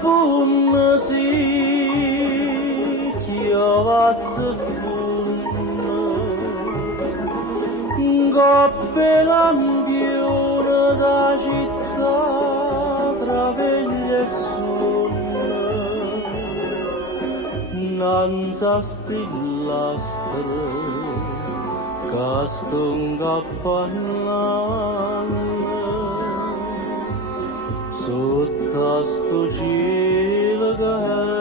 funna si, chiavazza funna, coppe lampione da città, tra veglie e sonne, nanza stillastre, caston cappannale, sotto sto cielo che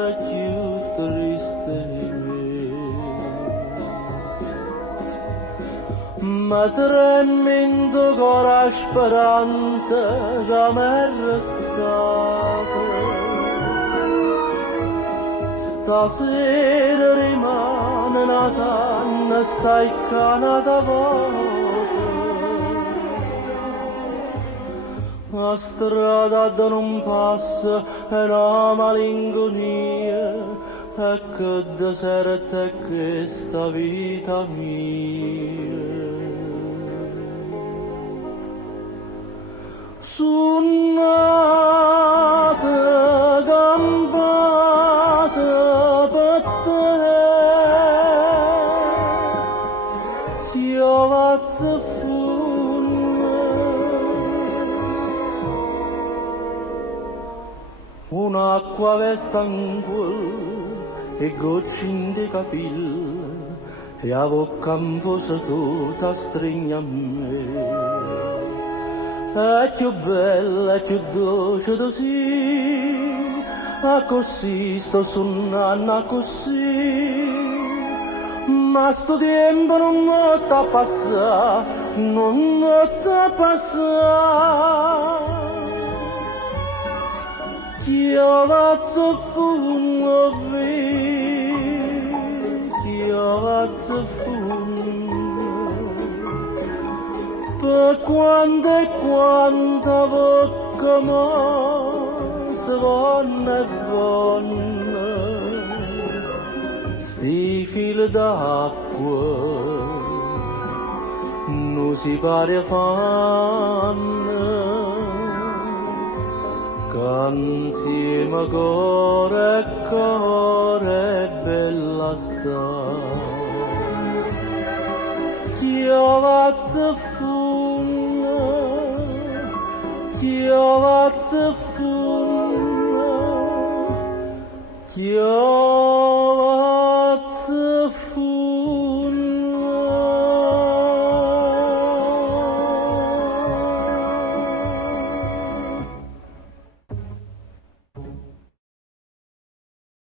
è più triste di me. Ma tremendo con la speranza che mi è restata, stasera rimane una tanna staccata vuota. La strada da non passa è una malinconia, e che deserta è questa vita mia. Suonate campate per te, chiavazza un'acqua vesta in quel e goccin di capille e a bocca infusa tutta stringa a me. È più bella e più dolce così, a così sto suonando a così, ma sto tempo non t'ha passato, non t'ha passato. Chiavazza funna chiavazza funna, per quando e quanta bocca ma se vanno e vanno, sti fili d'acqua non si pare fanno, insieme core bella sta. Chiavazza funna, chiavazza funna, chiavazza